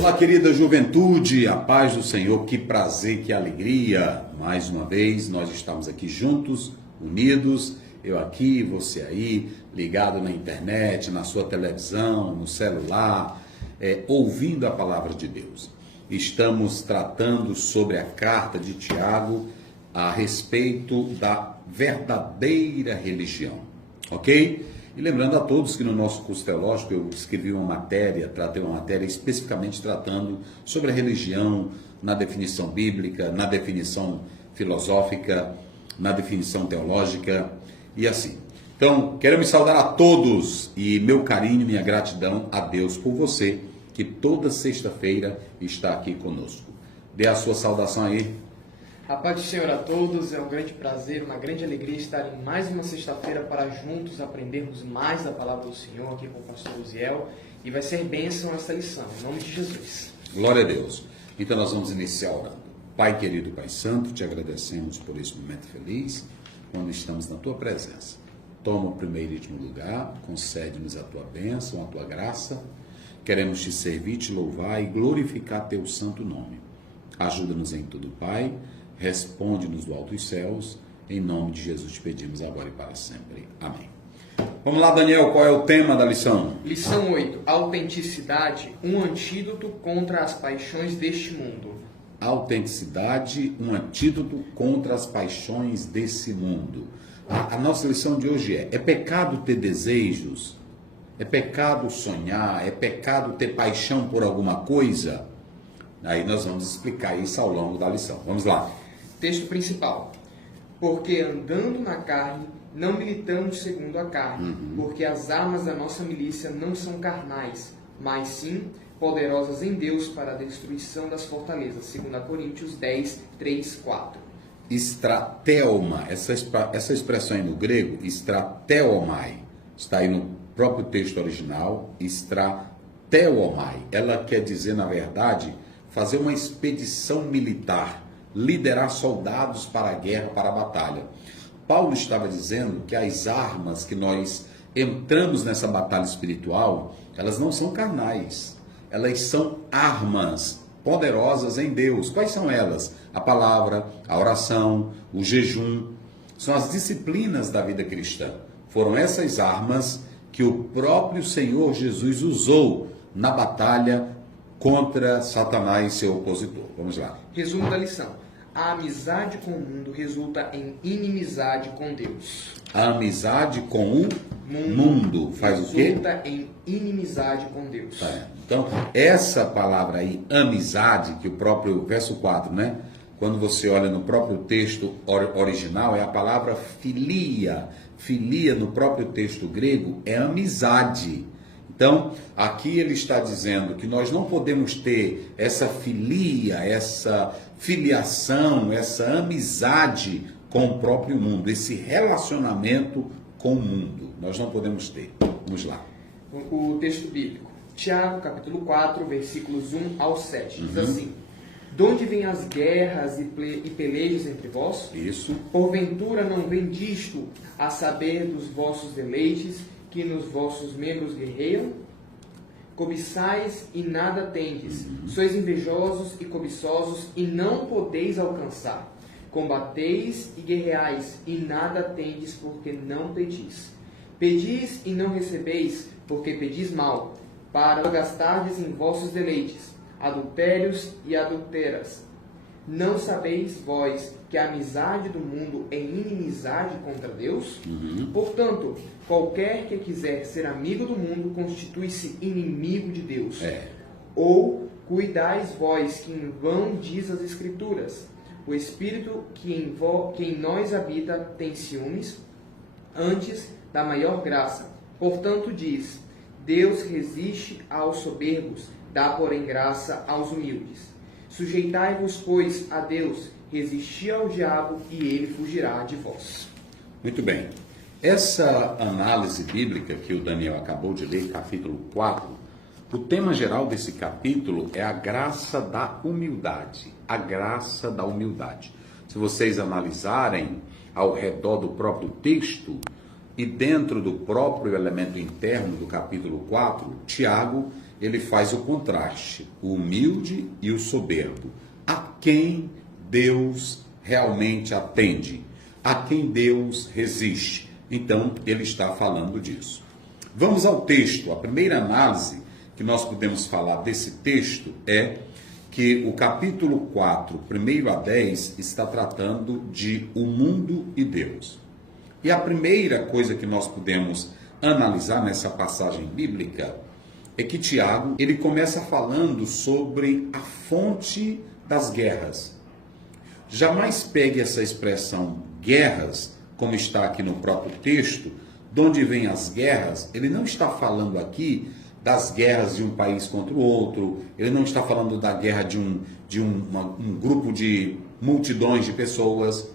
Olá, querida juventude, a paz do Senhor, que prazer, que alegria. Mais uma vez, nós estamos aqui juntos, unidos, eu aqui, você aí, ligado na internet, na sua televisão, no celular, ouvindo a palavra de Deus. Estamos tratando sobre a carta de Tiago a respeito da verdadeira religião, ok? E lembrando a todos que no nosso curso teológico eu escrevi uma matéria, tratei uma matéria especificamente tratando sobre a religião, na definição bíblica, na definição filosófica, na definição teológica e assim. Então, quero me saudar a todos e meu carinho, minha gratidão a Deus por você, que toda sexta-feira está aqui conosco. Dê a sua saudação aí. A paz do Senhor a todos, é um grande prazer, uma grande alegria estar em mais uma sexta-feira para juntos aprendermos mais da palavra do Senhor aqui com o pastor Uziel, e vai ser bênção essa lição, em nome de Jesus. Glória a Deus. Então nós vamos iniciar orando. Pai querido, Pai santo, te agradecemos por esse momento feliz, quando estamos na tua presença. Toma o primeiríssimo lugar, concede-nos a tua bênção, a tua graça. Queremos te servir, te louvar e glorificar teu santo nome. Ajuda-nos em tudo, Pai. Responde-nos do alto dos céus, em nome de Jesus te pedimos agora e para sempre. Amém. Vamos lá, Daniel, qual é o tema da lição? Lição 8. Autenticidade, um antídoto contra as paixões deste mundo. Autenticidade, um antídoto contra as paixões desse mundo. A nossa lição de hoje é pecado ter desejos? É pecado sonhar? É pecado ter paixão por alguma coisa? Aí nós vamos explicar isso ao longo da lição. Vamos lá. Texto principal. Porque andando na carne, não militamos segundo a carne, porque as armas da nossa milícia não são carnais, mas sim poderosas em Deus para a destruição das fortalezas. 2 Coríntios 10, 3, 4. Estratelma, essa expressão aí no grego, estratelomai, está aí no próprio texto original, estratelomai. Ela quer dizer, na verdade, fazer uma expedição militar, liderar soldados para a guerra, para a batalha. Paulo estava dizendo que as armas que nós entramos nessa batalha espiritual, elas não são carnais, elas são armas poderosas em Deus. Quais são elas? A palavra, a oração, o jejum, são as disciplinas da vida cristã. Foram essas armas que o próprio Senhor Jesus usou na batalha contra Satanás e seu opositor. Vamos lá. Resumo da lição. A amizade com o mundo resulta em inimizade com Deus. A amizade com o mundo faz o quê? Resulta em inimizade com Deus. Então, essa palavra aí, amizade, que o próprio verso 4, né? Quando você olha no próprio texto original, é a palavra filia. Filia, no próprio texto grego, é amizade. Então, aqui ele está dizendo que nós não podemos ter essa filia, essa filiação, essa amizade com o próprio mundo, esse relacionamento com o mundo. Nós não podemos ter. Vamos lá. O texto bíblico. Tiago, capítulo 4, versículos 1 ao 7. Diz assim: De onde vêm as guerras e pelejos entre vós? Isso. Porventura não vem disto, a saber dos vossos deleites, que nos vossos membros guerreiam? Cobiçais e nada tendes, sois invejosos e cobiçosos e não podeis alcançar. Combateis e guerreais e nada tendes, porque não pedis. Pedis e não recebeis, porque pedis mal, para gastardes em vossos deleites, adultérios e adulteras. Não sabeis vós que a amizade do mundo é inimizade contra Deus? Portanto, qualquer que quiser ser amigo do mundo constitui-se inimigo de Deus. Ou cuidais vós que em vão diz as Escrituras: o Espírito que em nós habita tem ciúmes, antes da maior graça. Portanto diz: Deus resiste aos soberbos, dá porém graça aos humildes. Sujeitai-vos, pois, a Deus, resisti ao diabo e ele fugirá de vós. Muito bem. Essa análise bíblica que o Daniel acabou de ler, capítulo 4, o tema geral desse capítulo é a graça da humildade. A graça da humildade. Se vocês analisarem ao redor do próprio texto e dentro do próprio elemento interno do capítulo 4, Tiago, ele faz o contraste, o humilde e o soberbo. A quem Deus realmente atende? A quem Deus resiste? Então, ele está falando disso. Vamos ao texto. A primeira análise que nós podemos falar desse texto é que o capítulo 4, 1 a 10, está tratando de o mundo e Deus. E a primeira coisa que nós podemos analisar nessa passagem bíblica é que Tiago, ele começa falando sobre a fonte das guerras. Jamais pegue essa expressão guerras, como está aqui no próprio texto, de onde vêm as guerras. Ele não está falando aqui das guerras de um país contra o outro, ele não está falando da guerra de um grupo de multidões de pessoas,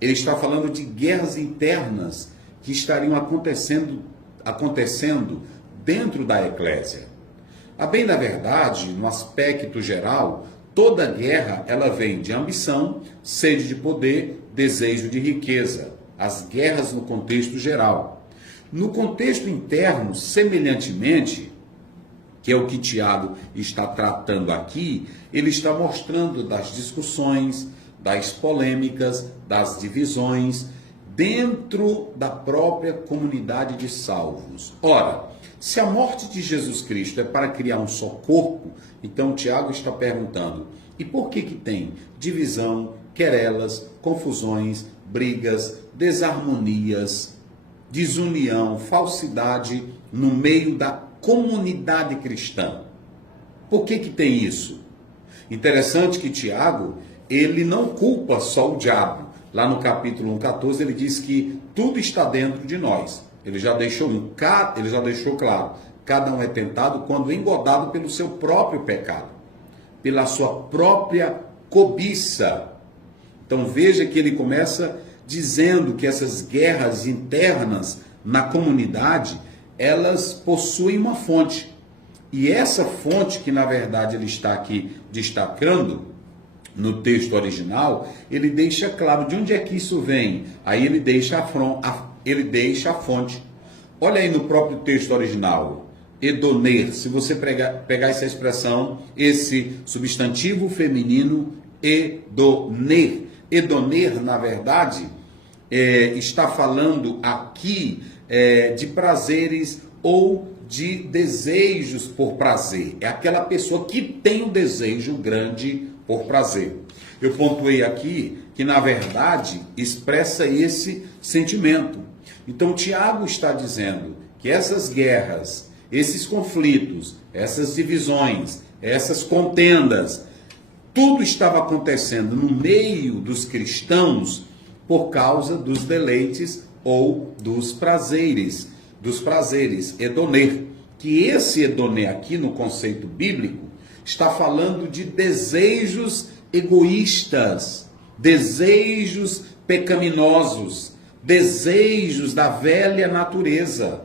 ele está falando de guerras internas que estariam acontecendo dentro da eclésia. A bem da verdade, no aspecto geral, toda guerra ela vem de ambição, sede de poder, desejo de riqueza. As guerras no contexto geral. No contexto interno, semelhantemente, que é o que Tiago está tratando aqui, ele está mostrando das discussões, das polêmicas, das divisões, dentro da própria comunidade de salvos. Ora, se a morte de Jesus Cristo é para criar um só corpo, então Tiago está perguntando, e por que tem divisão, querelas, confusões, brigas, desarmonias, desunião, falsidade no meio da comunidade cristã? Por que tem isso? Interessante que Tiago, ele não culpa só o diabo. Lá no capítulo 1,14, ele diz que tudo está dentro de nós. Ele já deixou claro, cada um é tentado quando engodado pelo seu próprio pecado, pela sua própria cobiça. Então veja que ele começa dizendo que essas guerras internas na comunidade, elas possuem uma fonte. E essa fonte que na verdade ele está aqui destacando, no texto original, ele deixa claro de onde é que isso vem. Aí ele deixa a fonte. Olha aí no próprio texto original, edoner. Se você pegar essa expressão, esse substantivo feminino, edoner. Edoner, na verdade, está falando aqui de prazeres ou de desejos por prazer. É aquela pessoa que tem um desejo grande por prazer. Eu pontuei aqui que, na verdade, expressa esse sentimento. Então, Tiago está dizendo que essas guerras, esses conflitos, essas divisões, essas contendas, tudo estava acontecendo no meio dos cristãos por causa dos deleites ou dos prazeres, edoner. Que esse edoner aqui, no conceito bíblico, está falando de desejos egoístas, desejos pecaminosos, desejos da velha natureza,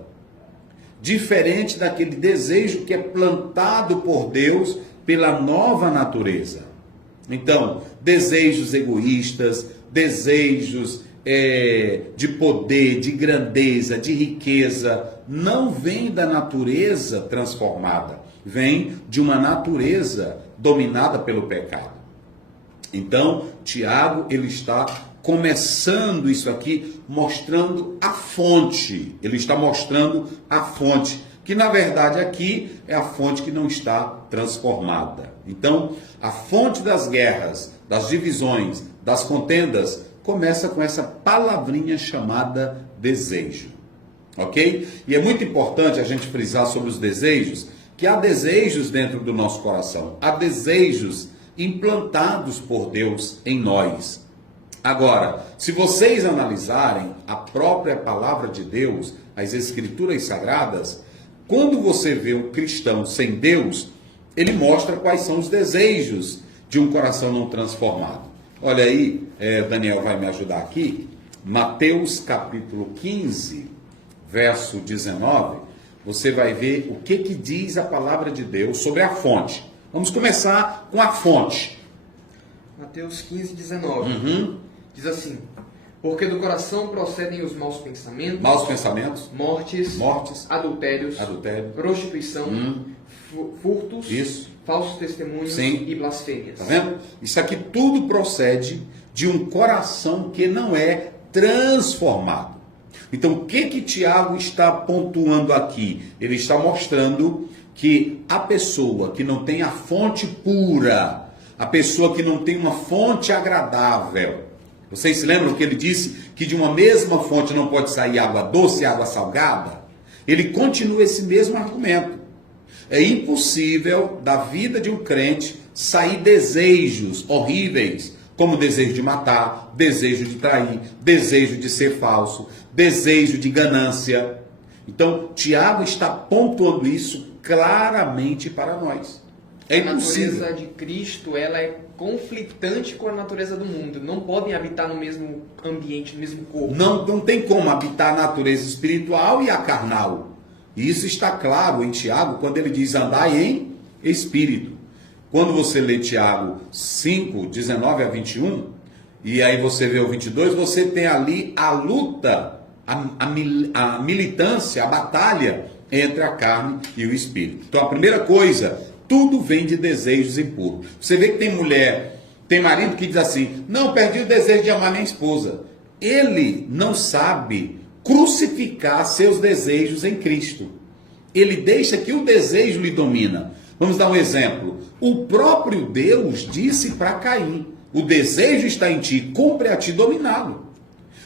diferente daquele desejo que é plantado por Deus pela nova natureza. Então, desejos egoístas, desejos de poder, de grandeza, de riqueza, não vem da natureza transformada, vem de uma natureza dominada pelo pecado. Então, Tiago, ele está começando isso aqui, mostrando a fonte. Ele está mostrando a fonte, que na verdade aqui é a fonte que não está transformada. Então, a fonte das guerras, das divisões, das contendas, começa com essa palavrinha chamada desejo. Ok? E é muito importante a gente frisar sobre os desejos, que há desejos dentro do nosso coração, há desejos implantados por Deus em nós. Agora, se vocês analisarem a própria palavra de Deus, as Escrituras Sagradas, quando você vê um cristão sem Deus, ele mostra quais são os desejos de um coração não transformado. Olha aí, Daniel vai me ajudar aqui, Mateus capítulo 15, verso 19, você vai ver o que diz a palavra de Deus sobre a fonte. Vamos começar com a fonte. Mateus 15, 19. Diz assim: Porque do coração procedem os maus pensamentos, mortes, adultério, prostituição, furtos, isso, falsos testemunhos sim, e blasfêmias. Tá vendo? Isso aqui tudo procede de um coração que não é transformado. Então, o que Tiago está pontuando aqui? Ele está mostrando que a pessoa que não tem a fonte pura, a pessoa que não tem uma fonte agradável. Vocês se lembram que ele disse que de uma mesma fonte não pode sair água doce e água salgada? Ele continua esse mesmo argumento. É impossível da vida de um crente sair desejos horríveis, como desejo de matar, desejo de trair, desejo de ser falso, desejo de ganância. Então, Tiago está pontuando isso claramente para nós. É impossível. A natureza de Cristo, ela é conflitante com a natureza do mundo. Não podem habitar no mesmo ambiente, no mesmo corpo. Não tem como habitar a natureza espiritual e a carnal. E isso está claro em Tiago, quando ele diz andai em espírito. Quando você lê Tiago 5, 19 a 21, e aí você vê o 22, você tem ali a luta, a militância, a batalha entre a carne e o espírito. Então a primeira coisa, tudo vem de desejos impuros. Você vê que tem mulher, tem marido que diz assim, não, perdi o desejo de amar minha esposa. Ele não sabe crucificar seus desejos em Cristo. Ele deixa que o desejo lhe domina. Vamos dar um exemplo. O próprio Deus disse para Caim, o desejo está em ti, cumpre a ti dominá-lo.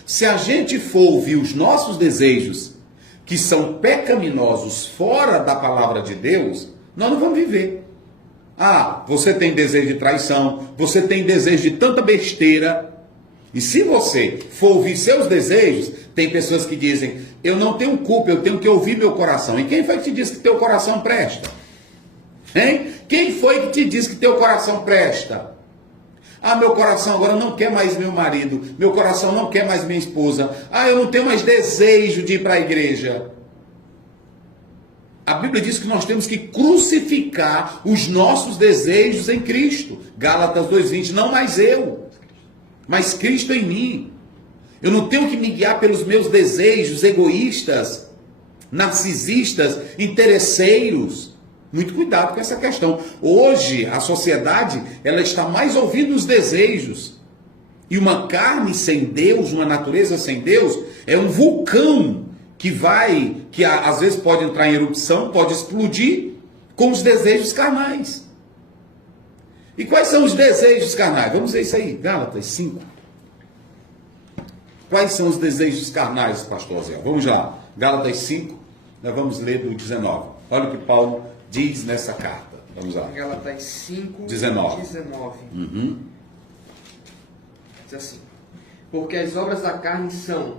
Se a gente for ouvir os nossos desejos, que são pecaminosos fora da palavra de Deus, nós não vamos viver. Ah, você tem desejo de traição, você tem desejo de tanta besteira. E se você for ouvir seus desejos, tem pessoas que dizem, eu não tenho culpa, eu tenho que ouvir meu coração. E quem foi que te disse que teu coração presta? Hein? Quem foi que te disse que teu coração presta? Ah, meu coração agora não quer mais meu marido, meu coração não quer mais minha esposa. Ah, eu não tenho mais desejo de ir para a igreja. A Bíblia diz que nós temos que crucificar os nossos desejos em Cristo. Gálatas 2:20, não mais eu, mas Cristo em mim. Eu não tenho que me guiar pelos meus desejos egoístas, narcisistas, interesseiros. Muito cuidado com essa questão. Hoje, a sociedade, ela está mais ouvindo os desejos. E uma carne sem Deus, uma natureza sem Deus, é um vulcão que às vezes pode entrar em erupção, pode explodir com os desejos carnais. E quais são os desejos carnais? Vamos ver isso aí, Gálatas 5. Quais são os desejos carnais, pastor Zé? Vamos lá, Gálatas 5, nós vamos ler do 19. Olha o que Paulo diz nessa carta. Vamos lá. Gálatas 5, 19. Diz assim. Porque as obras da carne são...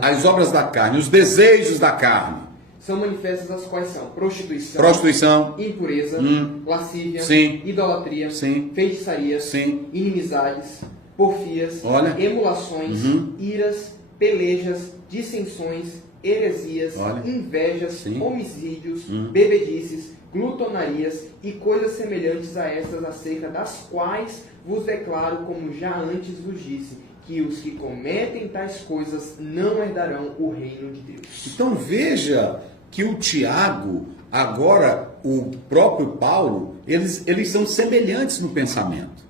As obras da carne, os desejos da carne. São manifestas as quais são prostituição, impureza, lascívia, sim, idolatria, sim, feitiçaria, sim, inimizades, porfias, emulações, iras, pelejas, dissensões, heresias, invejas, sim, homicídios, bebedices, glutonarias e coisas semelhantes a estas, acerca das quais vos declaro, como já antes vos disse, que os que cometem tais coisas não herdarão o reino de Deus. Então veja que o Tiago, agora o próprio Paulo, eles são semelhantes no pensamento.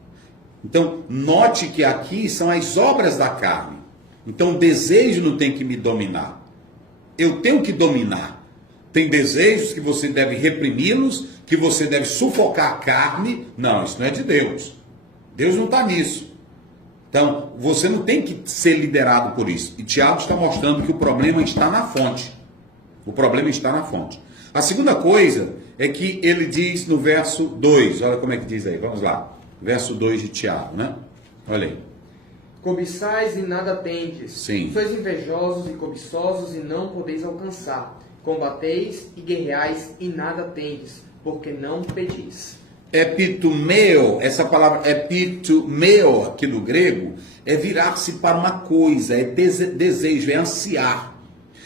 Então note que aqui são as obras da carne. Então o desejo não tem que me dominar. Eu tenho que dominar. Tem desejos que você deve reprimi-los, que você deve sufocar a carne. Não, isso não é de Deus. Deus não está nisso. Então, você não tem que ser liderado por isso. E Tiago está mostrando que o problema está na fonte. O problema está na fonte. A segunda coisa é que ele diz no verso 2, olha como é que diz aí, vamos lá. Verso 2 de Tiago, né? Olha aí. Cobiçais e nada tendes. Sim. Sois invejosos e cobiçosos e não podeis alcançar. Combateis e guerreais e nada tendes, porque não pedis. Epitumeo, essa palavra epitumeo aqui no grego, é virar-se para uma coisa, é desejo, é ansiar,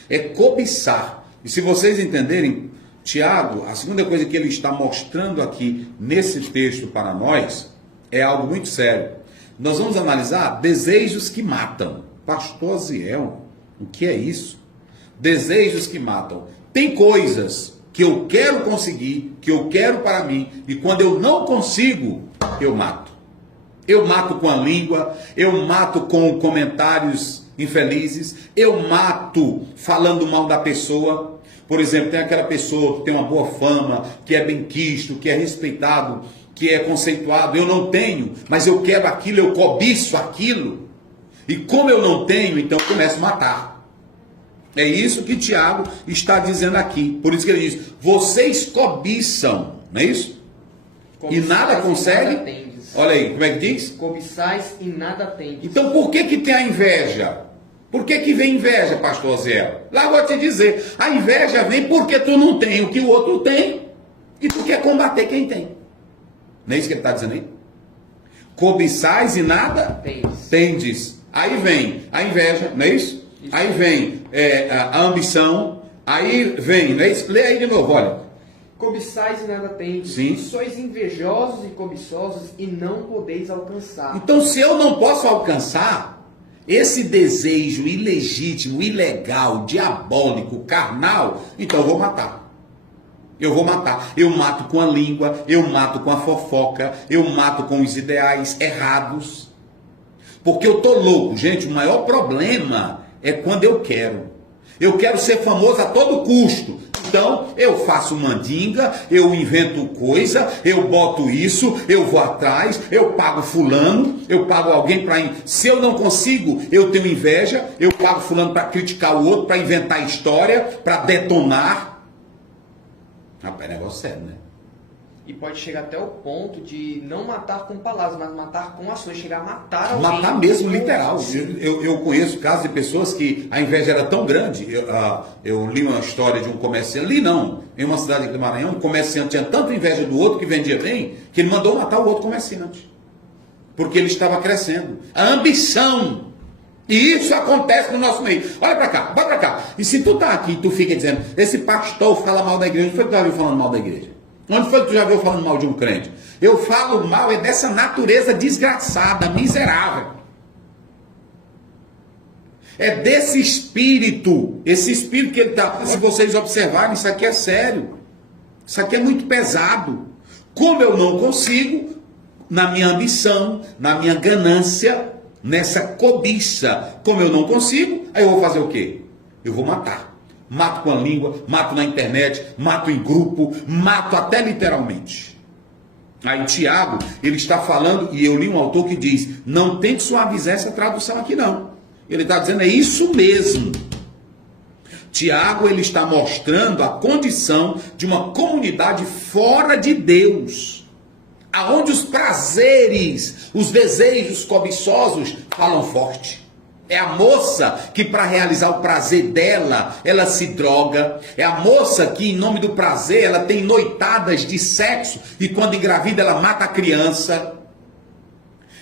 é cobiçar. E se vocês entenderem, Tiago, a segunda coisa que ele está mostrando aqui nesse texto para nós, é algo muito sério. Nós vamos analisar desejos que matam. Pastor Ziel, o que é isso? Desejos que matam. Tem coisas que eu quero conseguir, que eu quero para mim, e quando eu não consigo, eu mato. Eu mato com a língua, eu mato com comentários infelizes, eu mato falando mal da pessoa. Por exemplo, tem aquela pessoa que tem uma boa fama, que é benquisto, que é respeitado, que é conceituado. Eu não tenho, mas eu quero aquilo, eu cobiço aquilo. E como eu não tenho, então eu começo a matar. É isso que Tiago está dizendo aqui. Por isso que ele diz, vocês cobiçam, não é isso? E nada consegue. Olha aí, como é que diz? Cobiçais e nada tendes. Então por que tem a inveja? Por que vem inveja, pastor Zé? Lá eu vou te dizer, a inveja vem porque tu não tem o que o outro tem e tu quer combater quem tem. Não é isso que ele está dizendo aí? Cobiçais e nada tendes. Aí vem a inveja, não é isso? Aí vem a ambição, aí vem, não é isso? Lê aí de novo, olha. Cobiçais e nada tendes. Sim. Sois invejosos e cobiçosos e não podeis alcançar. Então, se eu não posso alcançar esse desejo ilegítimo, ilegal, diabólico, carnal, então eu vou matar. Eu vou matar. Eu mato com a língua, eu mato com a fofoca, eu mato com os ideais errados. Porque eu tô louco, gente. O maior problema é quando eu quero. Eu quero ser famoso a todo custo. Então, eu faço mandinga, eu invento coisa, eu boto isso, eu vou atrás, eu pago fulano, eu pago alguém para... Se eu não consigo, eu tenho inveja, eu pago fulano para criticar o outro, para inventar história, para detonar. Rapaz, é negócio sério, né? E pode chegar até o ponto de não matar com palavras, mas matar com ações, chegar a matar alguém. Matar mesmo, literal. Eu conheço casos de pessoas que a inveja era tão grande. Eu li uma história de um comerciante, li não, em uma cidade aqui do Maranhão, um comerciante tinha tanta inveja do outro que vendia bem, que ele mandou matar o outro comerciante. Porque ele estava crescendo. A ambição. E isso acontece no nosso meio. Olha pra cá, vai pra cá. E se tu tá aqui e tu fica dizendo, esse pastor fala mal da igreja, não foi que tu já viu falando mal da igreja? Onde foi que tu já viu falando mal de um crente? Eu falo mal é dessa natureza desgraçada, miserável. É desse espírito, esse espírito que ele está... Se vocês observarem, isso aqui é sério. Isso aqui é muito pesado. Como eu não consigo, na minha ambição, na minha ganância, nessa cobiça, como eu não consigo, aí eu vou fazer o quê? Eu vou matar. Mato com a língua, mato na internet, mato em grupo, mato até literalmente. Aí Tiago, ele está falando, e eu li um autor que diz, não tente suavizar essa tradução aqui não. Ele está dizendo, é isso mesmo. Tiago, ele está mostrando a condição de uma comunidade fora de Deus. Aonde os prazeres, os desejos cobiçosos falam forte. É a moça que para realizar o prazer dela, ela se droga. É a moça que em nome do prazer, ela tem noitadas de sexo e quando engravida ela mata a criança.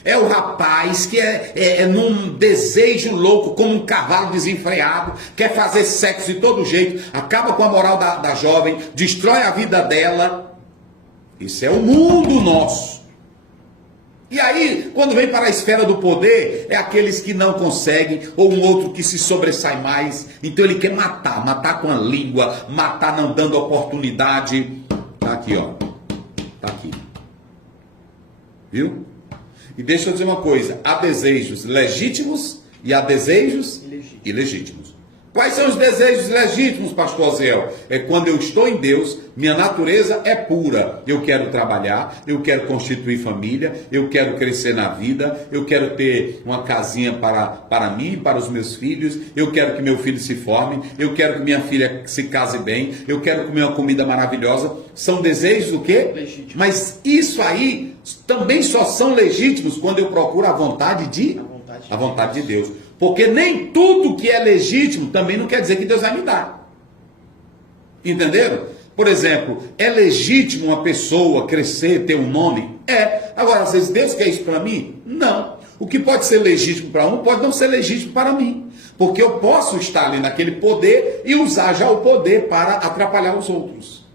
É o rapaz que é num desejo louco, como um cavalo desenfreado, quer fazer sexo de todo jeito, acaba com a moral da jovem, destrói a vida dela. Isso é o mundo nosso. E aí, quando vem para a esfera do poder, é aqueles que não conseguem, ou um outro que se sobressai mais. Então ele quer matar, matar com a língua, matar não dando oportunidade. Tá aqui, ó. Tá aqui. Viu? E deixa eu dizer uma coisa, há desejos legítimos e há desejos ilegítimos. Quais são os desejos legítimos, pastor Zéu? É quando eu estou em Deus, minha natureza é pura. Eu quero trabalhar, eu quero constituir família, eu quero crescer na vida, eu quero ter uma casinha para mim e para os meus filhos, eu quero que meu filho se forme, eu quero que minha filha se case bem, eu quero comer uma comida maravilhosa. São desejos o quê? Legítimos. Mas isso aí também só são legítimos quando eu procuro a vontade de Deus. Porque nem tudo que é legítimo também não quer dizer que Deus vai me dar. Entenderam? Por exemplo, é legítimo uma pessoa crescer, ter um nome? É. Agora, às vezes, Deus quer isso para mim? Não. O que pode ser legítimo para um, pode não ser legítimo para mim. Porque eu posso estar ali naquele poder e usar já o poder para atrapalhar os outros.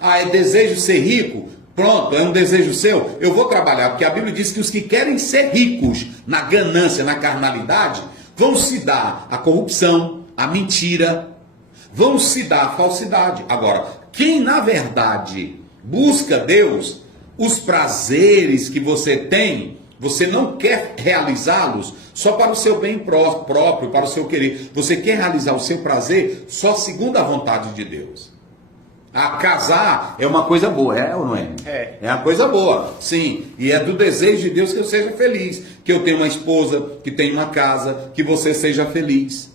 Ah, é desejo ser rico? Pronto, é um desejo seu, eu vou trabalhar, porque a Bíblia diz que os que querem ser ricos na ganância, na carnalidade, vão se dar a corrupção, a mentira, vão se dar a falsidade. Agora, quem na verdade busca Deus, os prazeres que você tem, você não quer realizá-los só para o seu bem próprio, para o seu querer. Você quer realizar o seu prazer só segundo a vontade de Deus. Casar é uma coisa boa, é ou não é? É uma coisa boa, sim. E é do desejo de Deus que eu seja feliz. Que eu tenha uma esposa, que tenha uma casa, que você seja feliz.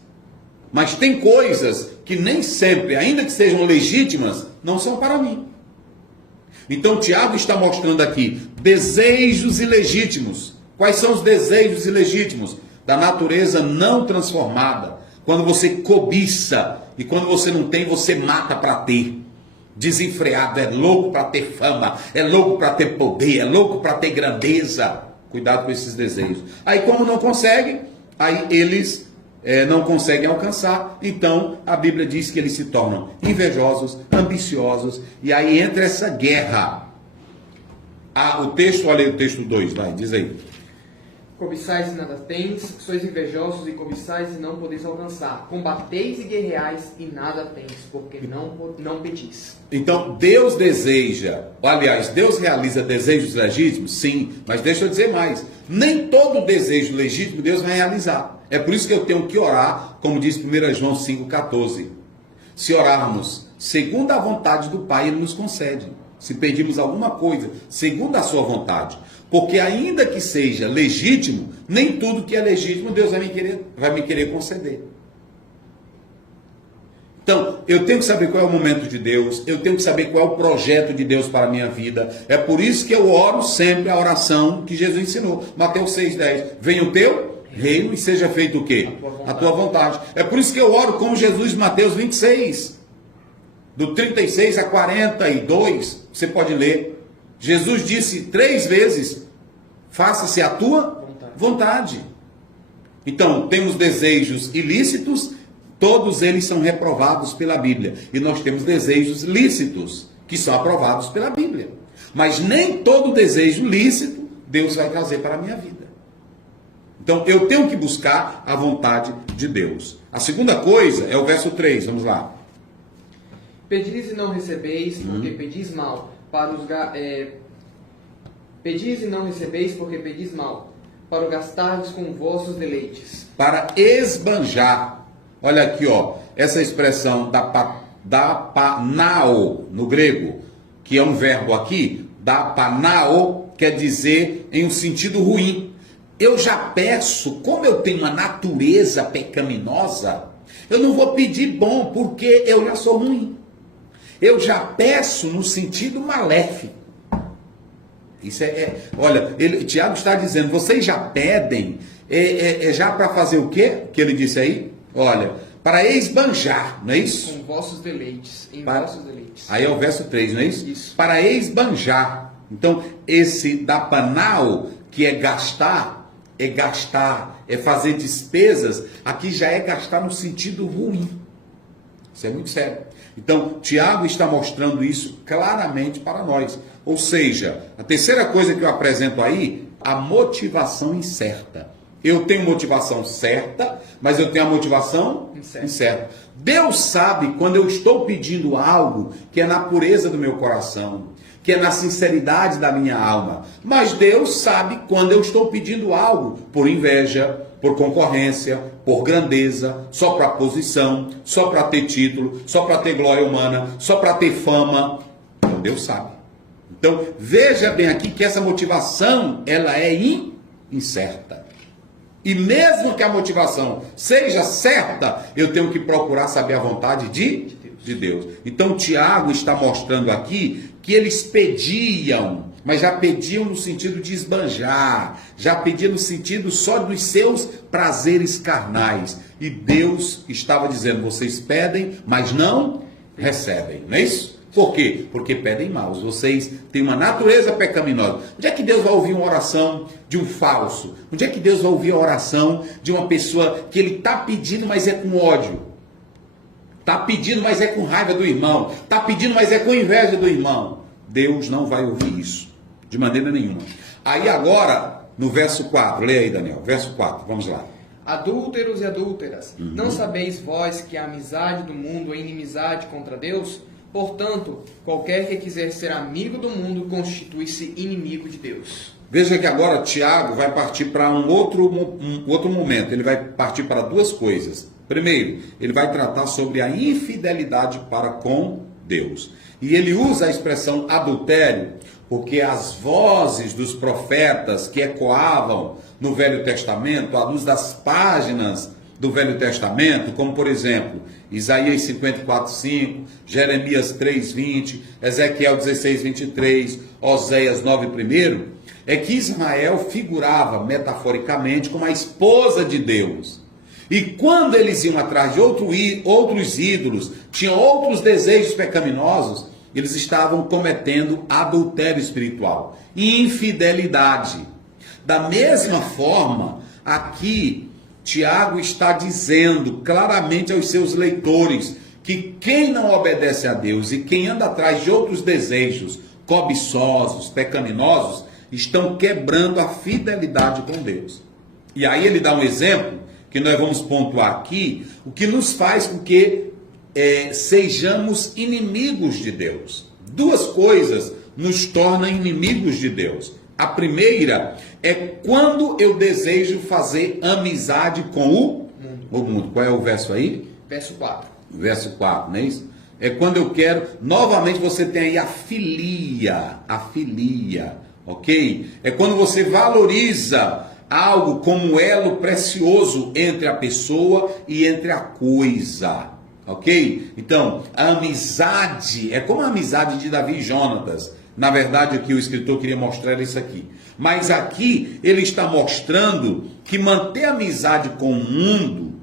Mas tem coisas que nem sempre, ainda que sejam legítimas, não são para mim. Então Tiago está mostrando aqui desejos ilegítimos. Quais são os desejos ilegítimos? Da natureza não transformada. Quando você cobiça e quando você não tem, você mata para ter. Desenfreado, é louco para ter fama, é louco para ter poder, é louco para ter grandeza. Cuidado com esses desejos. Aí como não consegue, aí eles não conseguem alcançar, então a Bíblia diz que eles se tornam invejosos, ambiciosos, e aí entra essa guerra. O texto, olha aí o texto 2, vai, diz aí. Cobiçais e nada tens, sois invejosos e cobiçais e não podeis alcançar. Combateis e guerreais e nada tens, porque não pedis. Então Deus deseja, aliás, Deus realiza desejos legítimos? Sim, mas deixa eu dizer mais. Nem todo desejo legítimo Deus vai realizar. É por isso que eu tenho que orar, como diz 1 João 5,14. Se orarmos segundo a vontade do Pai, Ele nos concede. Se pedirmos alguma coisa segundo a sua vontade. Porque ainda que seja legítimo, nem tudo que é legítimo Deus vai me querer conceder. Então, eu tenho que saber qual é o momento de Deus, eu tenho que saber qual é o projeto de Deus para a minha vida. É por isso que eu oro sempre a oração que Jesus ensinou. Mateus 6,10. Venha o teu reino e seja feito o quê? A tua vontade. É por isso que eu oro como Jesus, Mateus 26. Do 36 a 42, você pode ler. Jesus disse 3 vezes, faça-se a tua vontade. Então, temos desejos ilícitos, todos eles são reprovados pela Bíblia. E nós temos desejos lícitos, que são aprovados pela Bíblia. Mas nem todo desejo lícito Deus vai trazer para a minha vida. Então, eu tenho que buscar a vontade de Deus. A segunda coisa é o verso 3, vamos lá. Pedis e não recebeis, porque pedis mal, pedis e não recebeis, porque pedis mal, para o gastardes com vossos deleites. Para esbanjar. Olha aqui, ó, essa expressão dapanao, no grego, que é um verbo aqui, dapanao, quer dizer em um sentido ruim. Eu já peço, como eu tenho uma natureza pecaminosa, eu não vou pedir bom, porque eu já sou ruim. Eu já peço no sentido maléfico. Isso olha, Tiago está dizendo, vocês já pedem, já para fazer o quê? Que ele disse aí? Olha, para esbanjar, não é isso? Com vossos deleites, vossos deleites. Aí é o verso 3, não é isso? Isso. Para esbanjar. Então, esse dapanal, que é gastar, é fazer despesas, aqui já é gastar no sentido ruim. Isso é muito sério. Então, Tiago está mostrando isso claramente para nós. Ou seja, a terceira coisa que eu apresento aí, a motivação incerta. Eu tenho motivação certa, mas eu tenho a motivação incerta. Deus sabe quando eu estou pedindo algo que é na pureza do meu coração, que é na sinceridade da minha alma. Mas Deus sabe quando eu estou pedindo algo por inveja, por concorrência, por grandeza, só para posição, só para ter título, só para ter glória humana, só para ter fama. Então Deus sabe. Então veja bem aqui que essa motivação, ela é incerta. E mesmo que a motivação seja certa, eu tenho que procurar saber a vontade de Deus. Então Tiago está mostrando aqui que eles pediam, mas já pediam no sentido de esbanjar, já pediam no sentido só dos seus prazeres carnais. E Deus estava dizendo, vocês pedem, mas não recebem, não é isso? Por quê? Porque pedem mal. Vocês têm uma natureza pecaminosa. Onde é que Deus vai ouvir uma oração de um falso? Onde é que Deus vai ouvir a oração de uma pessoa que ele está pedindo, mas é com ódio? Está pedindo, mas é com raiva do irmão. Está pedindo, mas é com inveja do irmão. Deus não vai ouvir isso, de maneira nenhuma. Aí agora, no verso 4, leia aí, Daniel, verso 4, vamos lá. Adúlteros e adúlteras, não sabeis vós que a amizade do mundo é inimizade contra Deus? Portanto, qualquer que quiser ser amigo do mundo constitui-se inimigo de Deus. Veja que agora Tiago vai partir para um outro momento. Ele vai partir para duas coisas. Primeiro, ele vai tratar sobre a infidelidade para com Deus. E ele usa a expressão adultério, porque as vozes dos profetas que ecoavam no Velho Testamento, à luz das páginas do Velho Testamento, como por exemplo, Isaías 54:5, Jeremias 3:20, Ezequiel 16:23, Oséias 9:1, é que Ismael figurava metaforicamente como a esposa de Deus. E quando eles iam atrás de outros ídolos, tinham outros desejos pecaminosos, eles estavam cometendo adultério espiritual, infidelidade. Da mesma forma, aqui Tiago está dizendo claramente aos seus leitores que quem não obedece a Deus e quem anda atrás de outros desejos cobiçosos, pecaminosos, estão quebrando a fidelidade com Deus. E aí ele dá um exemplo que nós vamos pontuar aqui, o que nos faz com que sejamos inimigos de Deus. Duas coisas nos tornam inimigos de Deus. A primeira é quando eu desejo fazer amizade com o mundo. Qual é o verso aí? Verso 4. Verso 4, não é isso? É quando eu quero, novamente você tem aí a filia, ok? É quando você valoriza algo como elo precioso entre a pessoa e entre a coisa, ok? Então, a amizade, é como a amizade de Davi e Jonatas. Na verdade, aqui o escritor queria mostrar isso aqui. Mas aqui ele está mostrando que manter amizade com o mundo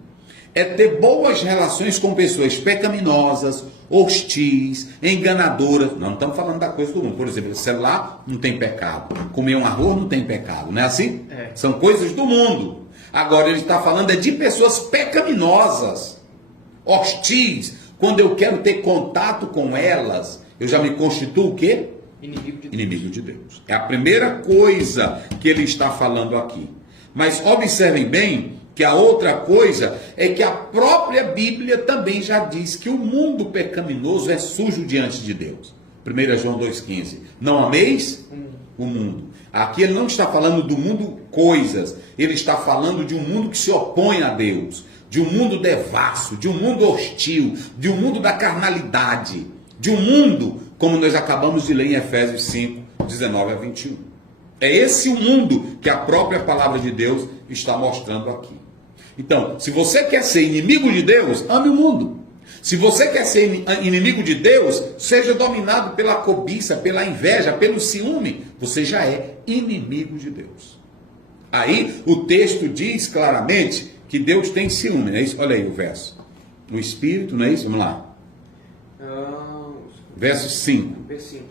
é ter boas relações com pessoas pecaminosas, hostis, enganadoras. Não estamos falando da coisa do mundo. Por exemplo, celular não tem pecado. Comer um arroz não tem pecado. Não é assim? É. São coisas do mundo. Agora ele está falando de pessoas pecaminosas, hostis. Quando eu quero ter contato com elas, eu já me constituo o quê? Inimigo de Deus. É a primeira coisa que ele está falando aqui. Mas observem bem que a outra coisa é que a própria Bíblia também já diz que o mundo pecaminoso é sujo diante de Deus. 1 João 2,15. Não ameis o mundo. Aqui ele não está falando do mundo coisas. Ele está falando de um mundo que se opõe a Deus. De um mundo devasso, de um mundo hostil, de um mundo da carnalidade. De um mundo, como nós acabamos de ler em Efésios 5, 19 a 21. É esse o mundo que a própria palavra de Deus está mostrando aqui. Então, se você quer ser inimigo de Deus, ame o mundo. Se você quer ser inimigo de Deus, seja dominado pela cobiça, pela inveja, pelo ciúme. Você já é inimigo de Deus. Aí o texto diz claramente que Deus tem ciúme, não é isso? Olha aí o verso. O Espírito, não é isso? Vamos lá. Verso 5. Versículo.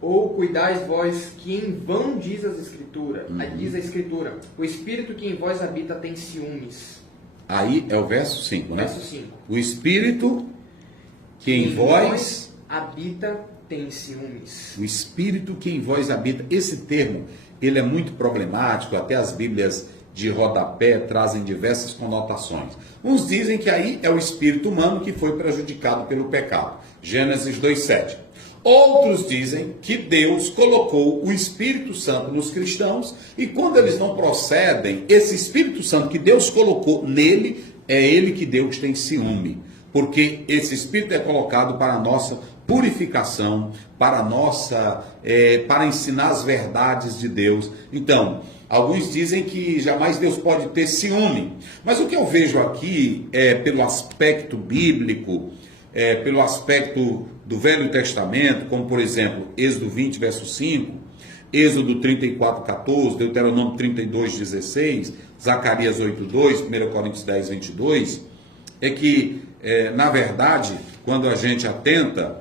Ou cuidais vós que em vão diz as Escrituras, diz a Escritura, o Espírito que em vós habita tem ciúmes. Aí é o verso 5, né? Verso 5. O Espírito que em vós habita tem ciúmes. O Espírito que em vós habita. Esse termo, ele é muito problemático, até as Bíblias de rodapé trazem diversas conotações. Uns dizem que aí é o espírito humano que foi prejudicado pelo pecado. Gênesis 2,7. Outros dizem que Deus colocou o Espírito Santo nos cristãos e quando eles não procedem, esse Espírito Santo que Deus colocou nele, é ele que Deus tem ciúme. Porque esse Espírito é colocado para a nossa purificação, para para ensinar as verdades de Deus. Então, alguns dizem que jamais Deus pode ter ciúme. Mas o que eu vejo aqui, pelo aspecto bíblico, pelo aspecto do Velho Testamento, como por exemplo, Êxodo 20, verso 5, Êxodo 34, 14, Deuteronômio 32, 16, Zacarias 8, 2, 1 Coríntios 10, 22, é que, na verdade, quando a gente atenta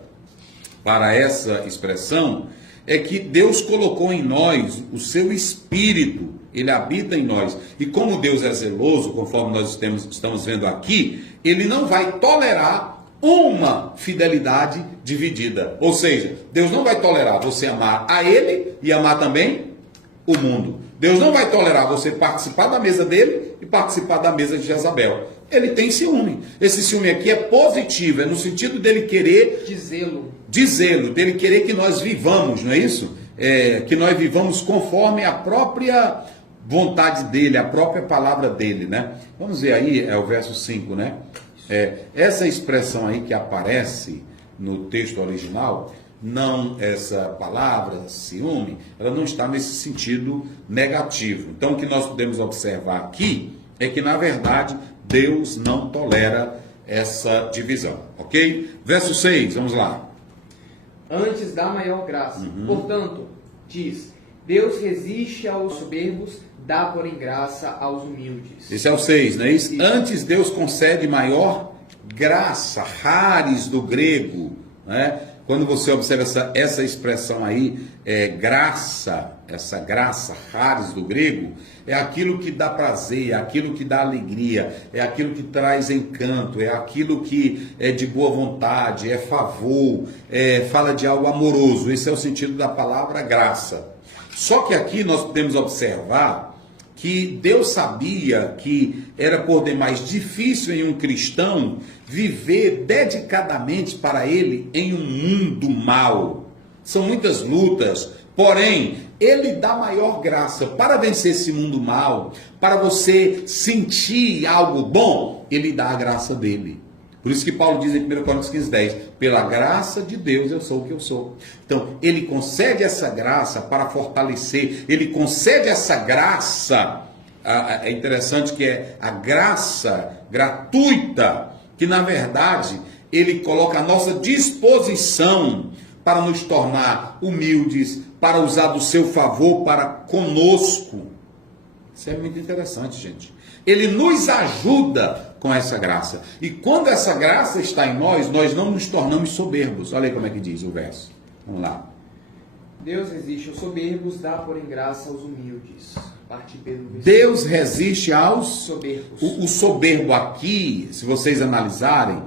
para essa expressão, é que Deus colocou em nós o seu Espírito, ele habita em nós. E como Deus é zeloso, conforme nós estamos vendo aqui, ele não vai tolerar uma fidelidade dividida. Ou seja, Deus não vai tolerar você amar a Ele e amar também o mundo. Deus não vai tolerar você participar da mesa dele e participar da mesa de Jezabel. Ele tem ciúme. Esse ciúme aqui é positivo, é no sentido dele querer dizê-lo, dele querer que nós vivamos, não é isso? Que nós vivamos conforme a própria vontade dele, a própria palavra dele, né? Vamos ver aí, é o verso 5, né? Essa expressão aí que aparece no texto original, não, essa palavra, ciúme, ela não está nesse sentido negativo. Então, o que nós podemos observar aqui é que, na verdade, Deus não tolera essa divisão, ok? Verso 6, vamos lá. Antes dá maior graça. Portanto, diz, Deus resiste aos soberbos, dá porém graça aos humildes. Esse é o 6, não é isso? Antes Deus concede maior graça, charis do grego, né? Quando você observa essa expressão aí, graça, essa graça, charis do grego, é aquilo que dá prazer, é aquilo que dá alegria, é aquilo que traz encanto, é aquilo que é de boa vontade, é favor, fala de algo amoroso. Esse é o sentido da palavra graça. Só que aqui nós podemos observar que Deus sabia que era por demais difícil em um cristão viver dedicadamente para ele em um mundo mau. São muitas lutas, porém, ele dá maior graça para vencer esse mundo mau, para você sentir algo bom, ele dá a graça dele. Por isso que Paulo diz em 1 Coríntios 15:10, pela graça de Deus eu sou o que eu sou. Então, ele concede essa graça para fortalecer, ele concede essa graça, é interessante que é a graça gratuita, que na verdade ele coloca à nossa disposição para nos tornar humildes, para usar do seu favor para conosco. Isso é muito interessante, gente. Ele nos ajuda com essa graça. E quando essa graça está em nós, nós não nos tornamos soberbos. Olha aí como é que diz o verso. Vamos lá. Deus resiste aos soberbos, dá porém graça aos humildes. Parte B do versículo. Deus resiste aos soberbos. O soberbo aqui, se vocês analisarem,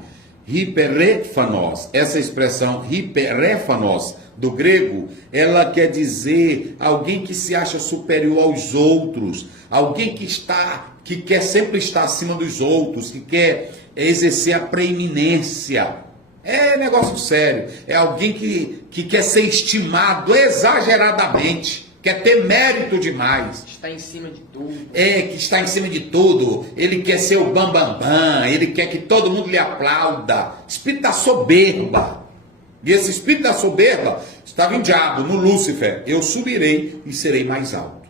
hiperefanos, essa expressão hiperefanos do grego, ela quer dizer alguém que se acha superior aos outros, alguém que quer sempre estar acima dos outros, que quer exercer a preeminência. É negócio sério. É alguém que quer ser estimado exageradamente, quer ter mérito demais. Está em cima de tudo. Que está em cima de tudo. Ele quer ser o bambambam, ele quer que todo mundo lhe aplauda. Espírito da soberba. E esse espírito da soberba estava em diabo, no Lúcifer. Eu subirei e serei mais alto.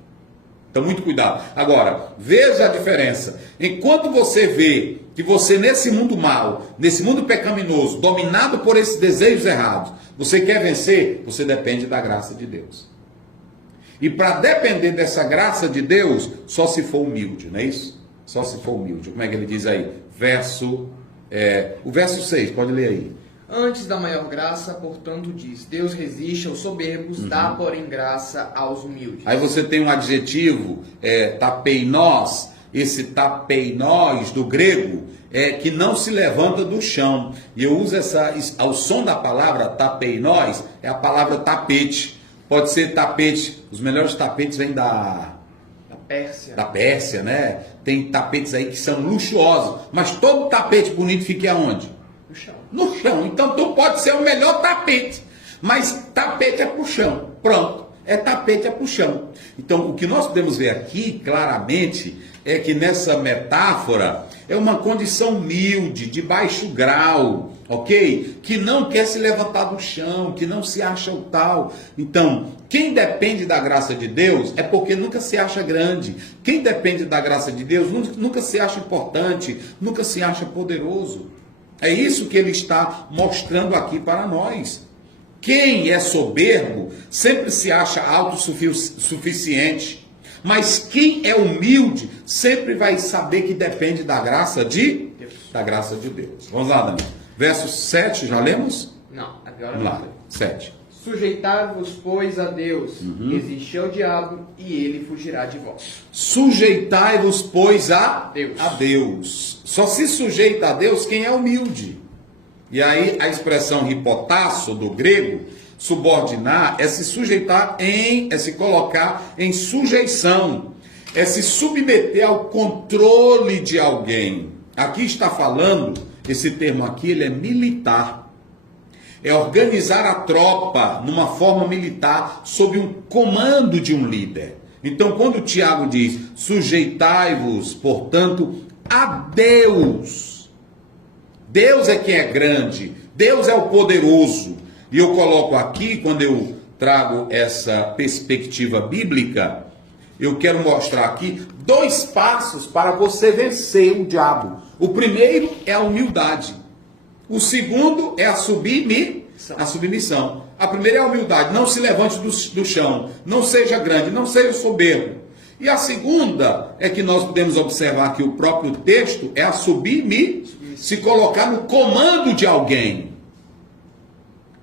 Então, muito cuidado. Agora, veja a diferença. Enquanto você vê que você, nesse mundo mau, nesse mundo pecaminoso, dominado por esses desejos errados, você quer vencer, você depende da graça de Deus. E para depender dessa graça de Deus, só se for humilde, não é isso? Só se for humilde. Como é que ele diz aí? O verso 6, pode ler aí. Antes da maior graça, portanto, diz, Deus resiste aos soberbos, dá, porém, graça aos humildes. Aí você tem um adjetivo, tapeinos, esse tapeinos do grego, que não se levanta do chão. E eu uso ao som da palavra tapeinos, é a palavra tapete. Pode ser tapete, os melhores tapetes vêm da Pérsia, né? Tem tapetes aí que são luxuosos, mas todo tapete bonito fica aonde? No chão. No chão. Então tu pode ser o melhor tapete, mas tapete é pro chão. Pronto. Tapete é pro chão. Então o que nós podemos ver aqui claramente é que nessa metáfora é uma condição humilde, de baixo grau, ok? Que não quer se levantar do chão, que não se acha o tal. Então, quem depende da graça de Deus é porque nunca se acha grande. Quem depende da graça de Deus nunca se acha importante, nunca se acha poderoso. É isso que ele está mostrando aqui para nós. Quem é soberbo sempre se acha autossuficiente. Mas quem é humilde sempre vai saber que depende da graça de Deus. Vamos lá, Dani. Verso 7, já lemos? Não, agora vamos lá, 7. Sujeitai-vos, pois, a Deus, resiste ao diabo, e ele fugirá de vós. Sujeitai-vos, pois, a Deus. Deus. Só se sujeita a Deus quem é humilde. E aí a expressão hipotasso do grego, subordinar, é se sujeitar é se colocar em sujeição, é se submeter ao controle de alguém. Aqui está falando, esse termo aqui, ele é militar. É organizar a tropa numa forma militar sob um comando de um líder. Então, quando Tiago diz, sujeitai-vos, portanto, a Deus. Deus é quem é grande, Deus é o poderoso. E eu coloco aqui, quando eu trago essa perspectiva bíblica, eu quero mostrar aqui 2 passos para você vencer o diabo. O primeiro é a humildade. O segundo é a submissão. A primeira é a humildade. Não se levante do chão. Não seja grande. Não seja soberbo. E a segunda é que nós podemos observar que o próprio texto é a se colocar no comando de alguém.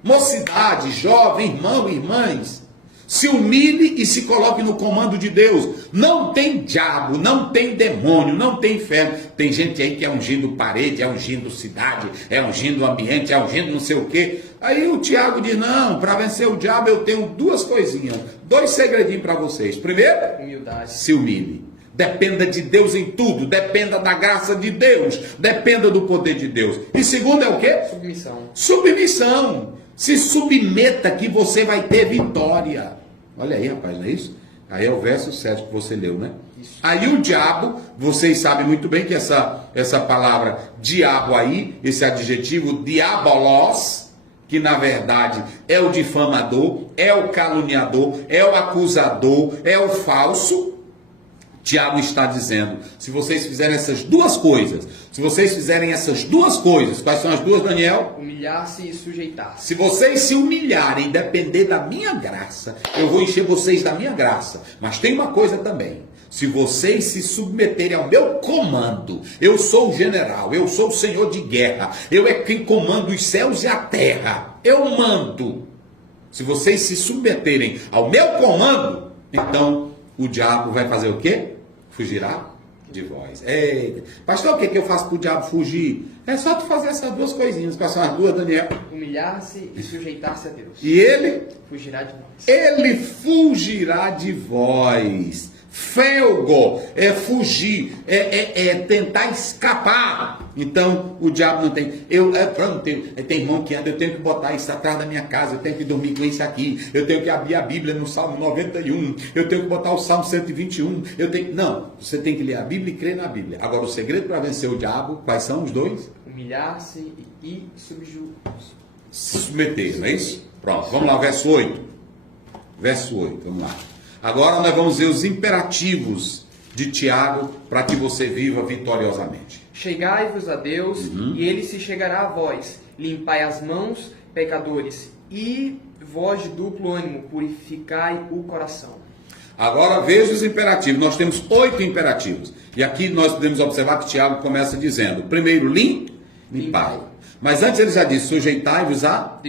Mocidade, jovem, irmão, irmãs, se humilhe e se coloque no comando de Deus. Não tem diabo, não tem demônio, não tem inferno. Tem gente aí que é ungindo parede, é ungindo cidade, é ungindo ambiente, é ungindo não sei o quê. Aí o Tiago diz, não, para vencer o diabo eu tenho 2 coisinhas, 2 segredinhos para vocês. Primeiro, humildade. Se humilhe. Dependa de Deus em tudo, dependa da graça de Deus, dependa do poder de Deus. E segundo é o quê? Submissão. Se submeta que você vai ter vitória. Olha aí, rapaz, não é isso? Aí é o verso 7 que você leu, né? Isso. Aí o diabo, vocês sabem muito bem que essa palavra diabo aí, esse adjetivo diabolos, que na verdade é o difamador, é o caluniador, é o acusador, é o falso. Tiago está dizendo, se vocês fizerem essas 2 coisas, quais são as 2, Daniel? Humilhar-se e sujeitar-se. Se vocês se humilharem, depender da minha graça, eu vou encher vocês da minha graça. Mas tem uma coisa também, se vocês se submeterem ao meu comando, eu sou o general, eu sou o senhor de guerra, eu é quem comanda os céus e a terra, eu mando. Se vocês se submeterem ao meu comando, então o diabo vai fazer o quê? Fugirá de vós. Eita. Pastor, o que eu faço para o diabo fugir? É só tu fazer essas 2 coisinhas. Quais são as 2, Daniel? Humilhar-se e sujeitar-se a Deus. E ele? Fugirá de vós. Ele fugirá de vós. Felgo é fugir, é tentar escapar. Então o diabo não tem. Tem irmão que anda, eu tenho que botar isso atrás da minha casa, eu tenho que dormir com isso aqui, eu tenho que abrir a Bíblia no Salmo 91, eu tenho que botar o Salmo 121. Não, você tem que ler a Bíblia e crer na Bíblia. Agora, o segredo para vencer o diabo, quais são os 2? Humilhar-se e se submeter, não é isso? Pronto, vamos lá, verso 8. Verso 8, vamos lá. Agora nós vamos ver os imperativos de Tiago para que você viva vitoriosamente. Chegai-vos a Deus, e ele se chegará a vós. Limpai as mãos, pecadores, e vós de duplo ânimo, purificai o coração. Agora veja os imperativos. Nós temos 8 imperativos. E aqui nós podemos observar que Tiago começa dizendo, primeiro, limpai. Mas antes ele já disse, sujeitai-vos a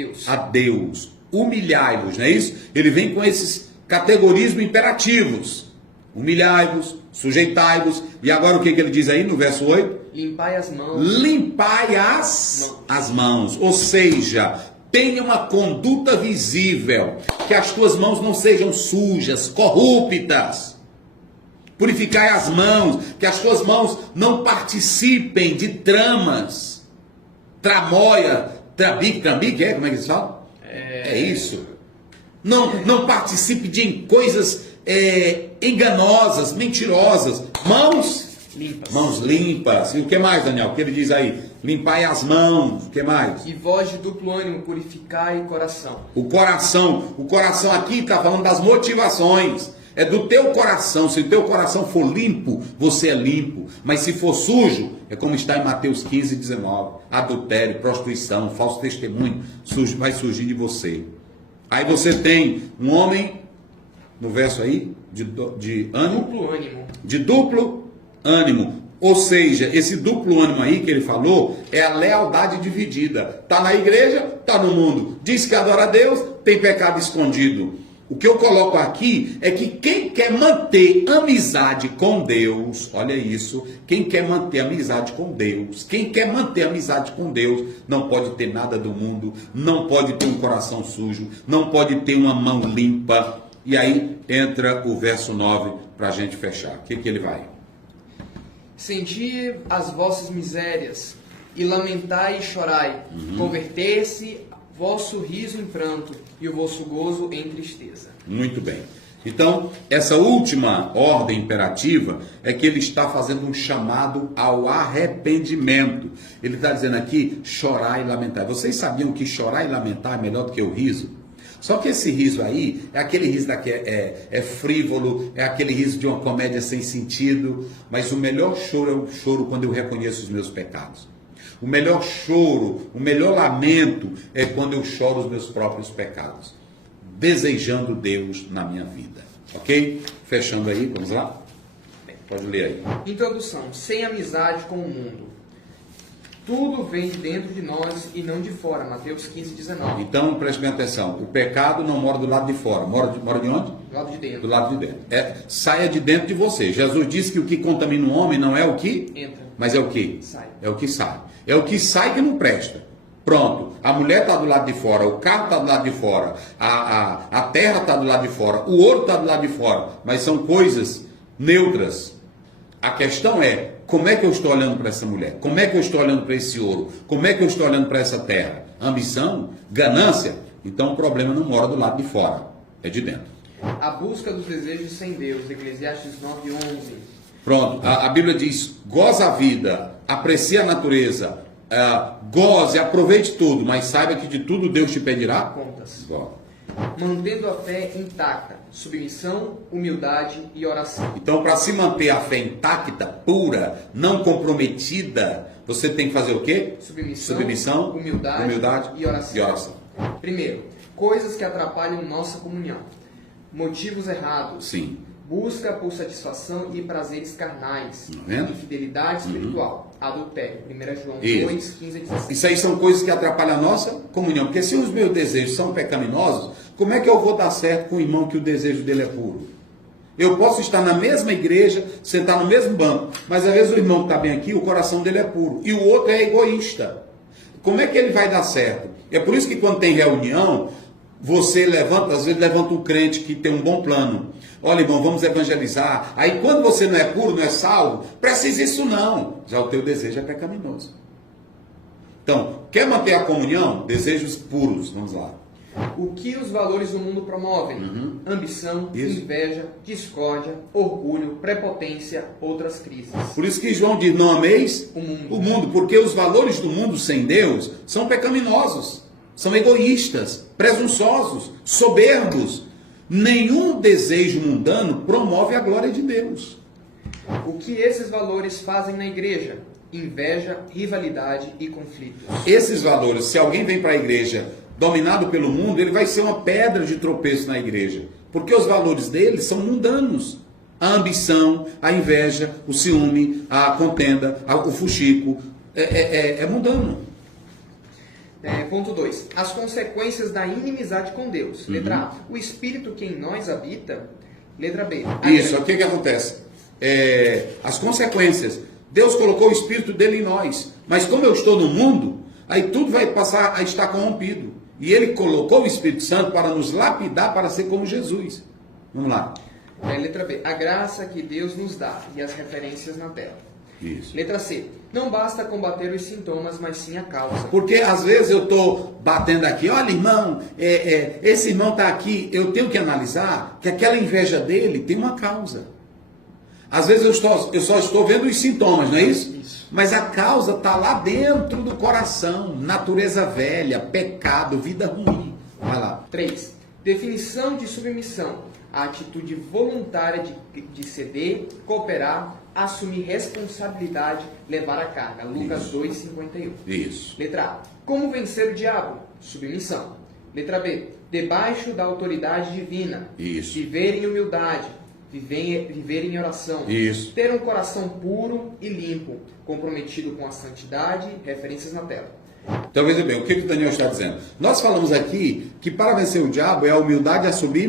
Deus. Humilhai-vos, não é isso? Ele vem com esses categorismo imperativos. Humilhai-vos, sujeitai-vos. E agora o que ele diz aí no verso 8? Limpai as mãos. Limpai as mãos. Ou seja, tenha uma conduta visível. Que as tuas mãos não sejam sujas, corruptas. Purificai as mãos. Que as tuas mãos não participem de tramas. Tramóia. Trambique, como é que eles falam? É isso. Não participe de coisas enganosas, mentirosas. Mãos limpas. E o que mais, Daniel? O que ele diz aí? Limpai as mãos. O que mais? E vós de duplo ânimo, purificai o coração. O coração aqui está falando das motivações. É do teu coração. Se o teu coração for limpo, você é limpo. Mas se for sujo, é como está em Mateus 15, 19. Adultério, prostituição, falso testemunho, vai surgir de você. Aí você tem um homem, no verso aí, de duplo ânimo. Ou seja, esse duplo ânimo aí que ele falou é a lealdade dividida. Está na igreja, está no mundo. Diz que adora a Deus, tem pecado escondido. O que eu coloco aqui é que quem quer manter amizade com Deus, olha isso, quem quer manter amizade com Deus, quem quer manter amizade com Deus, não pode ter nada do mundo, não pode ter um coração sujo, não pode ter uma mão limpa. E aí entra o verso 9 para a gente fechar. O que ele vai? Senti as vossas misérias, e lamentai e chorai, converter-se vosso riso em pranto, e o vosso gozo em tristeza. Muito bem. Então, essa última ordem imperativa é que ele está fazendo um chamado ao arrependimento. Ele está dizendo aqui, chorar e lamentar. Vocês sabiam que chorar e lamentar é melhor do que o riso? Só que esse riso aí, é aquele riso daqui é frívolo, é aquele riso de uma comédia sem sentido, mas o melhor choro é o choro quando eu reconheço os meus pecados. O melhor choro, o melhor lamento é quando eu choro os meus próprios pecados, desejando Deus na minha vida. Ok? Fechando aí, vamos lá? Pode ler aí. Introdução. Sem amizade com o mundo. Tudo vem de dentro de nós e não de fora. Mateus 15:19. Então, preste bem atenção. O pecado não mora do lado de fora. Mora de onde? Do lado de dentro. Do lado de dentro. Saia de dentro de você. Jesus disse que o que contamina o homem não é o que? Entra. Mas é o que? Sai. É o que sai. É o que sai que não presta. Pronto. A mulher está do lado de fora. O carro está do lado de fora. A terra está do lado de fora. O ouro está do lado de fora. Mas são coisas neutras. A questão é, como é que eu estou olhando para essa mulher? Como é que eu estou olhando para esse ouro? Como é que eu estou olhando para essa terra? Ambição? Ganância? Então o problema não mora do lado de fora, é de dentro. A busca dos desejos sem Deus. Eclesiastes 9:11. Pronto, a Bíblia diz, goza a vida, aprecie a natureza, goze, aproveite tudo, mas saiba que de tudo Deus te pedirá Contas. contas. Mantendo a fé intacta. Submissão, humildade e oração. Então, para se manter a fé intacta, pura, não comprometida, você tem que fazer o quê? Submissão, humildade e oração. Primeiro, coisas que atrapalham nossa comunhão. Motivos errados. Sim. Busca por satisfação e prazeres carnais. Tá vendo? Infidelidade espiritual. Adultério. 1 João Isso. 2:15-16. Isso aí são coisas que atrapalham a nossa comunhão. Porque se os meus desejos são pecaminosos, como é que eu vou dar certo com o irmão que o desejo dele é puro? Eu posso estar na mesma igreja, sentar no mesmo banco, mas às vezes o irmão que está bem aqui, o coração dele é puro. E o outro é egoísta. Como é que ele vai dar certo? É por isso que quando tem reunião, você levanta, às vezes levanta um crente que tem um bom plano. Olha, irmão, vamos evangelizar. Aí quando você não é puro, não é salvo, precisa isso não. Já o teu desejo é pecaminoso. Então, quer manter a comunhão? Desejos puros. Vamos lá. O que os valores do mundo promovem? Ambição, Isso. inveja, discórdia, orgulho, prepotência, outras crises. Por isso que João diz, não ameis O mundo. o mundo, porque os valores do mundo sem Deus são pecaminosos, são egoístas, presunçosos, soberbos. Nenhum desejo mundano promove a glória de Deus. O que esses valores fazem na igreja? Inveja, rivalidade e conflitos. Esses valores, se alguém vem para a igreja dominado pelo mundo, ele vai ser uma pedra de tropeço na igreja, porque os valores dele são mundanos. A ambição, a inveja, o ciúme, a contenda, o fuxico, é mundano. Ponto 2. As consequências da inimizade com Deus. Letra A. O Espírito que em nós habita. Letra B. Isso, o que acontece? As consequências. Deus colocou o Espírito dele em nós, mas como eu estou no mundo, aí tudo vai passar a estar corrompido. E ele colocou o Espírito Santo para nos lapidar para ser como Jesus. Vamos lá. Letra B. A graça que Deus nos dá e as referências na tela. Isso. Letra C. Não basta combater os sintomas, mas sim a causa. Porque às vezes eu estou batendo aqui, olha irmão, esse irmão está aqui, eu tenho que analisar que aquela inveja dele tem uma causa. Às vezes eu só estou vendo os sintomas, não é isso? Isso. Mas a causa está lá dentro do coração, natureza velha, pecado, vida ruim. Vai lá. 3. Definição de submissão. A atitude voluntária de ceder, cooperar, assumir responsabilidade, levar a carga. Lucas 2:51. Isso. Letra A. Como vencer o diabo? Submissão. Letra B. Debaixo da autoridade divina. Isso. Viver em humildade. Viver em oração. Isso. Ter um coração puro e limpo, comprometido com a santidade. Referências na tela. Então veja bem, o que o Daniel está dizendo? Nós falamos aqui que para vencer o diabo é a humildade, a subir,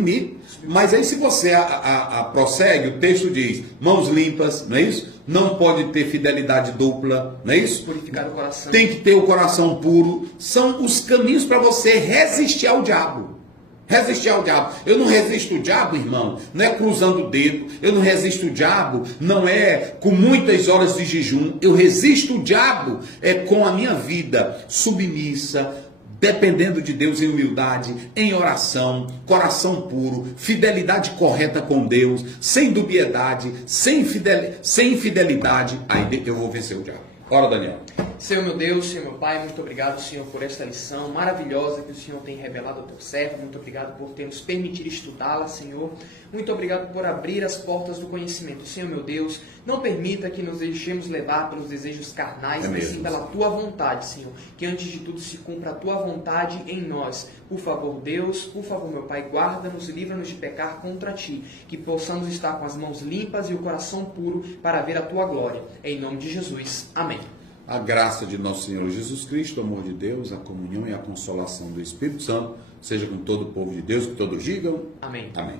mas aí se você prossegue, o texto diz, mãos limpas, não é isso? Não pode ter fidelidade dupla, não é isso? Purificar o coração. Tem que ter o coração puro. São os caminhos para você resistir ao diabo. Resistir ao diabo. Eu não resisto o diabo, irmão, não é cruzando o dedo. Eu não resisto o diabo, não é com muitas horas de jejum. Eu resisto o diabo com a minha vida submissa, dependendo de Deus em humildade, em oração, coração puro, fidelidade correta com Deus, sem dubiedade, sem infidelidade. Aí eu vou vencer o diabo. Ora, Daniel. Senhor meu Deus, Senhor meu Pai, muito obrigado, Senhor, por esta lição maravilhosa que o Senhor tem revelado ao teu servo. Muito obrigado por ter nos permitido estudá-la, Senhor. Muito obrigado por abrir as portas do conhecimento. Senhor meu Deus, não permita que nos deixemos levar pelos desejos carnais, mas sim pela tua vontade, Senhor. Que antes de tudo se cumpra a tua vontade em nós. Por favor, Deus, por favor, meu Pai, guarda-nos e livra-nos de pecar contra ti. Que possamos estar com as mãos limpas e o coração puro para ver a tua glória. Em nome de Jesus. Amém. A graça de nosso Senhor Jesus Cristo, o amor de Deus, a comunhão e a consolação do Espírito Santo, seja com todo o povo de Deus, que todos digam. Amém. Amém.